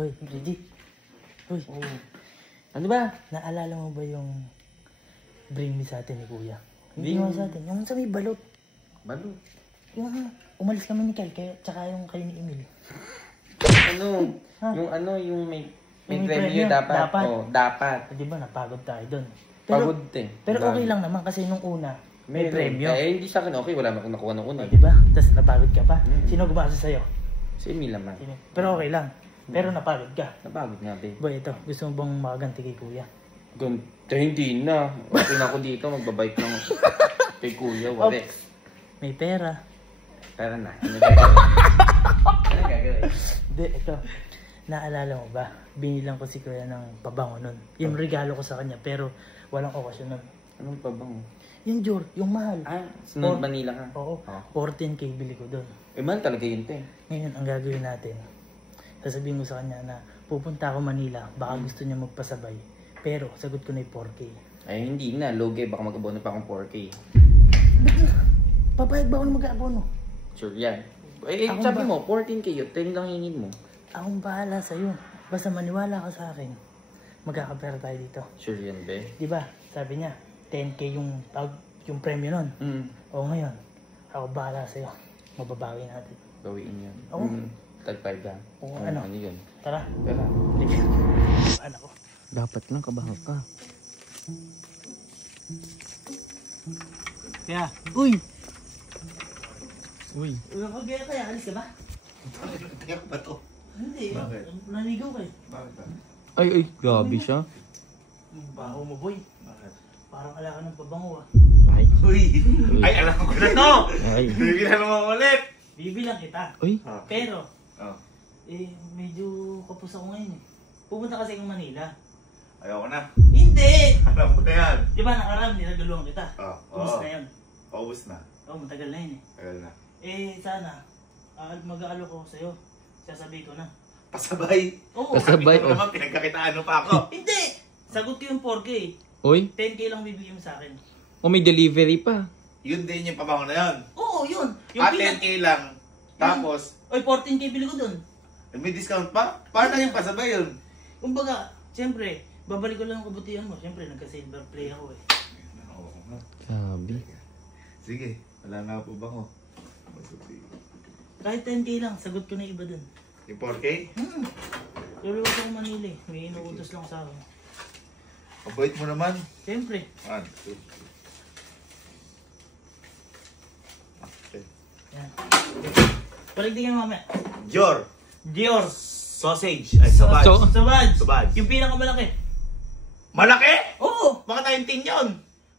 Hoy, Bridget. Hoy. Oh. Ano ba? Naalala mo ba yung bring me sa atin ni Kuya? Hindi Bring- mo sa atin. Yung sa may balot. Balot? Yung umalis kami ni Kel, tsaka yung kayo ni Emil. Ano? Ha? Yung may Yung may premyo premyo, dapat. dapat. Oh, dapat. Di ba, napagod tayo doon. Pagod eh. Pero okay lang naman kasi nung una, may premyo. Eh, hindi sa akin okay. Wala akong nakuha ng una. Di ba? Tapos napagod ka pa. Sino gumasa sa'yo? Si Emil naman. Sino? Pero okay lang. Pero napagod ka. Napagod nga, babe. Boy, ito. Gusto mo bang makaganti kay Kuya? Hindi na. Okay na ako dito. Magbabike lang ako. Kay Kuya, wari. May pera. Pera na. Ano gagawin? Ano gagawin? Hindi, ito. Naalala mo ba? Binilang ko si Kuya ng pabango nun. Yung regalo ko sa kanya, pero walang okasyon nun. Anong pabang? Yung Jor, yung mahal. Ah, sunod Manila ka? Oo. Oh. 14K bili ko doon. Eh, mahal talaga yun, te. Ngayon, ang gagawin natin, sasabihin ko sa kanya na pupunta ako Manila, baka gusto niya magpasabay. Pero, sagot ko na yung 4K. Ay, hindi na. Loge, baka mag-abono pa akong 4K. Papayag ba ako na mag-aabono? Sure yan. Eh, Ako sabi ba? mo, 14K yun. 10 lang hingin mo. Akong bahala sa'yo. Basta maniwala ka sa akin. Magkakapera tayo dito. Sure yan, be. Di ba? Sabi niya, 10K yung premyo nun. O ngayon, ako bahala sa'yo. Mababawi natin. Bawiin yan. Oo. Tag-5 lang. Oo, ano? Ano yun? Tara. Tara. Anak ko. Dapat lang, kabahan ka. Kaya, uy! Uy. Kaya kaya, alis ka ba? Tiyak ba to? Hindi. Bakit? Naligaw ka eh. Bakit ba? Ay, grabe siya. Yung baho mo, boy. Bakit? Parang ala ka ng pabango ah. Ay. Uy! Ay, alam ko na to! Ay. Bibigyan mo ulit! Bibilang kita. Uy. Pero, Oh. medyo kapos ako ngayon eh. Pupunta kasi akong Manila. Ayoko na. Hindi! Alam ko na yan. Di ba nakaraan, nilagulungan kita. Ubus Oo. na yun. Paubos na. Oo, matagal na yun eh. Tagal na. Sana, mag-aalo ko sa'yo. Sasabihin ko na. Pasabay. Oo. Pasabay. Ito naman, pinagkakitaan mo pa ako. Hindi! Sagot ko yung 4K. Uy. 10K lang bibigyan mo sa akin. O may delivery pa. Yun din yung pabango na yun. Oo, yun. Yung At 10K lang. Tapos, Oy, 14K bili ko dun. may discount pa? Paano yung pasabay yun? Kumbaga, siyempre, babalik ko lang ang kabutihan mo. Siyempre, nagka-silver play ako eh. Oo nga. Sabi. Sige, wala na po ba ko? Kahit 10K lang, sagot ko na iba dun. Yung 4K? Luluwas ako Manila eh. May inuutos lang sa akin. Mabait mo naman. Siyempre. 1, 2, 3. Yan. Paligtingin mo mamaya. Jor! Dior. Sausage. Ay, sabaj. Sabaj. Sabaj. Yung pinakamalaki. Malaki! Oo. Baka 19 yun!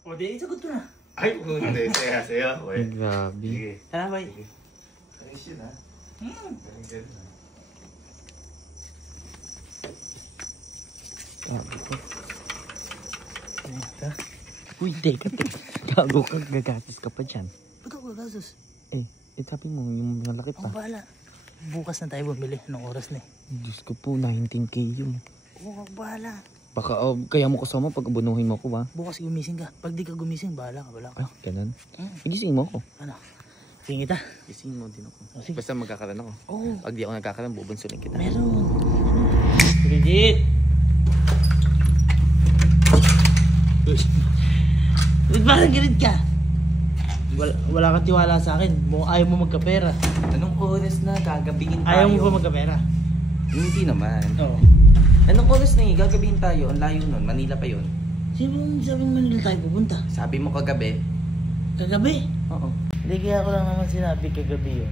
O di, sagot ko na. Ay, hindi. Saya. Ay, grabe. Sige. Tara, boy. Sige. Ayos yun, ha? Galing ka rin, ha? Grabe ko. Tara. Uy, teka. Gago ka. Gagatis ka pa dyan. Ba't ako gagastos? Sabi mo, yung malaki Ang bahala. Bukas na tayo bumili. Anong oras na eh? Diyos ko po, 19K yun. Oo, bahala. Baka, kaya mo kasama pag abunuhin mo ko ba? Bukas gumising ka. Pag di ka gumising, bahala ka. Wala ka. Ganun. Igising mo ako. Ano? Tingin kita. Gising mo din ako. O, sige. Basta magkakaroon ako. Oo. Pag di ako nagkakaroon, bubunsulin kita. Meron. Bridget! Ba't parang ganit ka? Wala kang tiwala sa akin. Ayaw mo magkapera. Anong oras na? Gagabihin tayo. Ayaw mo ba magkapera? Hindi naman. Oo. Anong oras na gagabihin tayo? Ang layo nun. Manila pa yun. Sabi mo Manila tayo pupunta? Sabi mo kagabi. Kagabi? Oo. Hindi kaya ko lang naman sinabi kagabi yun.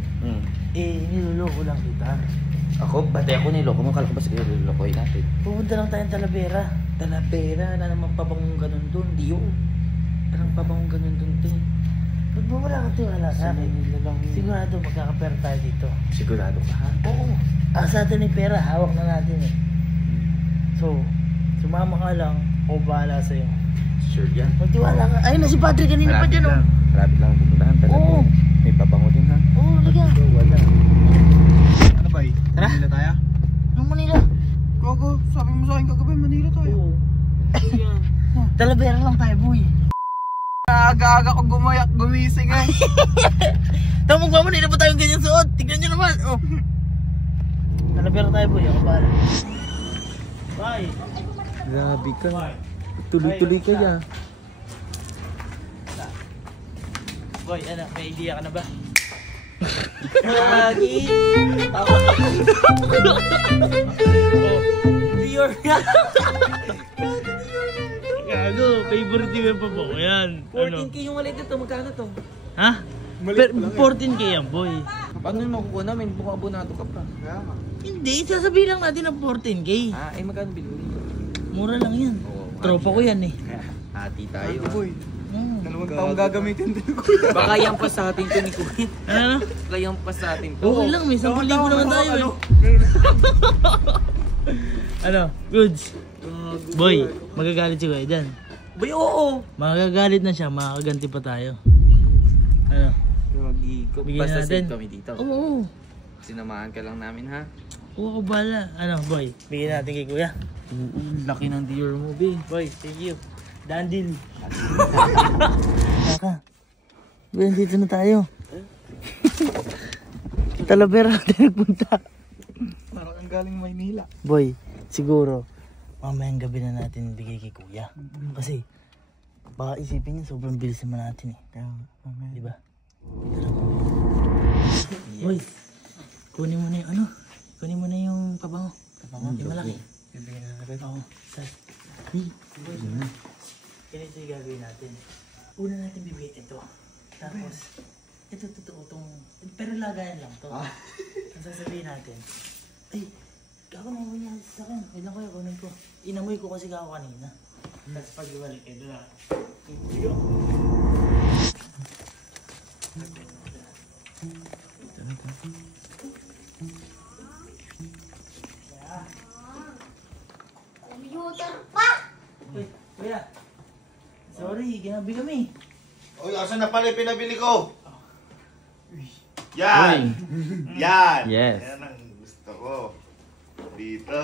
Niloloko lang kita. Ako? Pati ako niloko mo. Kala ko ba sige nilokoy natin? Pupunta lang tayong Talavera. Talavera. Wala naman pabangong ganun dun. Di yun. Parang pabangong ganun dun, te. Ba't ba wala kang tiwala sa akin? Sigurado magkakapera tayo dito. Sigurado ka, ha? Oo. Sa atin yung pera, hawak na natin eh. So, sumama ka lang, o bahala sa'yo. Sure yan. Magtiwala ka. Ayun na si Patrick kanina pa dyan oh. Malapit lang pupuntahan talaga. Oo. May pabango din, ha? Oo, laga. Wala. Ano ba eh? Tara. Manila tayo? Nung Manila. Gogo, sabi mo sa akin kagabi, Manila tayo. Oo. Talavera lang tayo, boy. Aga-aga ko gumising eh. Tamang ba mo, hindi na ba tayong ganyan suot? Tignan nyo naman. Oh. Talabero tayo boy, ako bahala. Bye! Grabe ka. Tuloy-tuloy ka ya. Boy, ano, may idea ka na ba? Lagi! Dior nga! Gago, favorite yung pa po. Ayan. 14k yung maliit ito, magkano to? Ha? 14k yan, boy. Paano yung makukuha namin? Bukang abonado ka pa. Hindi, sasabihin lang natin ng 14k. Magkano bilhin? Mura lang yan. Tropa ko yan eh. Hati tayo. Dalawang taong gagamitin din ko. Baka yan pa sa atin to ni Kuya. Ano? Baka yan pa sa atin to. Okay lang, may 10,000 naman tayo eh. Ano? Goods. Boy, magagalit si Kuya dyan. Boy, oo. Magagalit na siya, makakaganti pa tayo. Ano? Bigyan Basta natin. safe kami dito. Oo. Sinamahan ka lang namin ha. Oo, ako bahala. Ano, boy? Bigyan natin kay Kuya. Laki ng Dior mo, be. Boy, thank you. Dandil. Kaka. Boy, dito na tayo. Talavera natin nagpunta. Parang ang galing Maynila. Boy, siguro, mamayang gabi na natin bigay kay Kuya. Kasi, baka isipin niya sobrang bilis naman natin eh. Di ba? Boy, kunin mo na yung ano? Kunin mo na yung pabango. Yung malaki. Bibigyan na natin. Oo, sir. Boy, ganito yung gagawin natin. Una natin bibigay ito. Tapos, ito totoo itong, pero lagayan lang to. Ang sasabihin natin, ay, kako na niya sa akin. Wait lang kuya, kunin ko. Inamoy ko kasi kako kanina. Tapos pag ibalik, ito na. Sige. Computer pa! Uy, kuya. Sorry, ginabi kami. Uy, asan na pala yung pinabili ko? Yan! Yan! Yes. Yan ang gusto ko. Dito.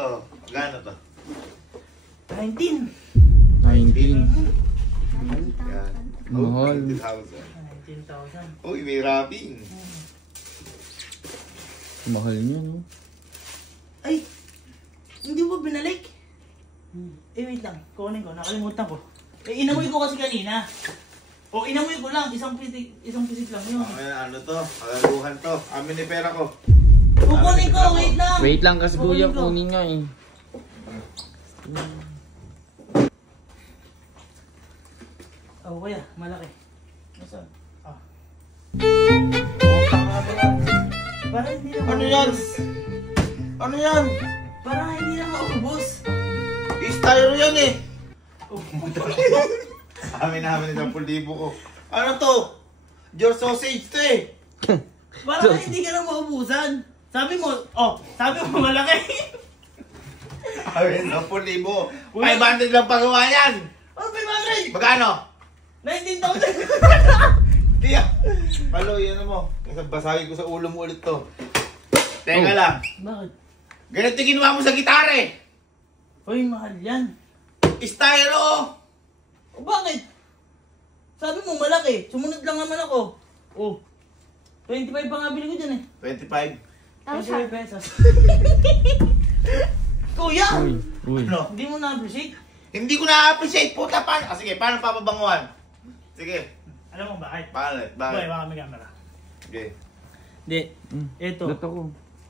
Gano to? 19. 19. Yan. Mahal. 20,000. 19,000. Uy, may wrapping. Mahal niya, no? Ay! Hindi mo binalik? Eh, wait lang. Kunin ko. Nakalimutan ko. Eh, inamoy ko kasi kanina. O, inamoy ko lang. Isang pisit lang yun. Ano to? Kagaluhan to. Amin ni pera ko. Kukunin ko. Wait lang. Wait lang kasi kuya, Kukunin ko. kunin nga eh. Oh, kuya. Malaki. Nasaan? Para hindi na Ano yan? Ano yan? Para hindi na maubos. Styro yan eh. Amin na 10,000 ko. Ano to? Your sausage to eh. Para hindi ka na maubusan. Sabi mo, sabi mo malaki. Amin 10,000. 500 lang pagawa yan. Oh, 500! Magkano? 19,000! Tiya. Palo, yan mo. Basagin ko sa ulo mo ulit to. Teka lang. Bakit? Ganito yung ginawa mo sa gitara eh. Uy, mahal yan. Styro! O bakit? Sabi mo malaki. Sumunod lang naman ako. Oh. 25 pa nga bili ko dyan eh. 25. 25 pesos. Kuya! Uy. Ano? Hindi mo na-appreciate? Hindi ko na-appreciate. Puta, paano? Sige, paano papabanguhan? Sige. Alam mo bakit? Bakit? Boy, Bakit? baka may camera. Sige. Hindi. Ito. Ba't ako?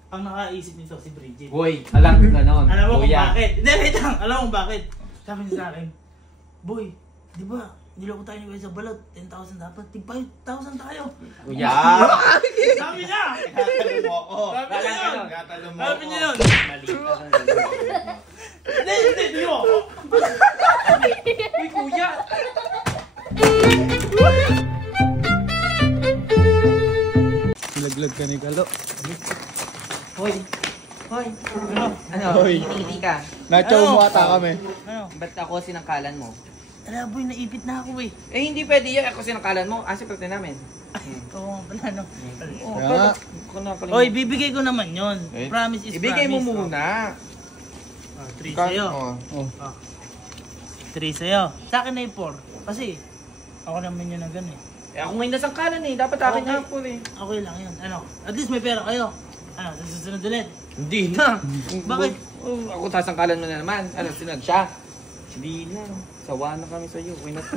Ang nakaisip nito si Bridget. Boy, alam ka nun. Alam mo kung Kuya. bakit? Hindi, wait lang. Alam mo bakit? Sabi niya sa akin, Boy, di ba, niloko tayo ni Kuya sa balot, 10,000 dapat, tig 5,000 tayo. Kuya. Sabi niya! Gatalo mo ako. Sabi niya yun! Gatalo mo Sabi ako. niya yun! Mali ka lang. Hindi mo! Uy, kuya. Laglag ka ni Kalo. Hoy. Hoy. Ano? Hoy. Hindi ka. Nachow Ano? mo ata kami. Ano? Ba't ako sinangkalan mo? Ala boy, naipit na ako eh. Eh, hindi pwede yan. Ako sinangkalan mo. Asi pati namin. Oo, wala no. Oh, Kaya nga. Ako nakalimutan. Hoy, bibigay ko naman yon. Eh, Promise is Ibigay mo promise. muna. 3 sa'yo. Oh. 3 sa'yo. Sa akin na yung 4. Kasi, ako naman yun na gan eh. Eh, ako ngayon nasangkalan eh. Dapat akin Okay. nga po eh. Okay lang yun. Ano? At least may pera kayo. Ano, sa susunod ulit. Hindi na. Bakit? Ako tasangkalan mo na naman. Ano, sinad siya? Hindi na. Sawa na kami sa'yo. Okay na to.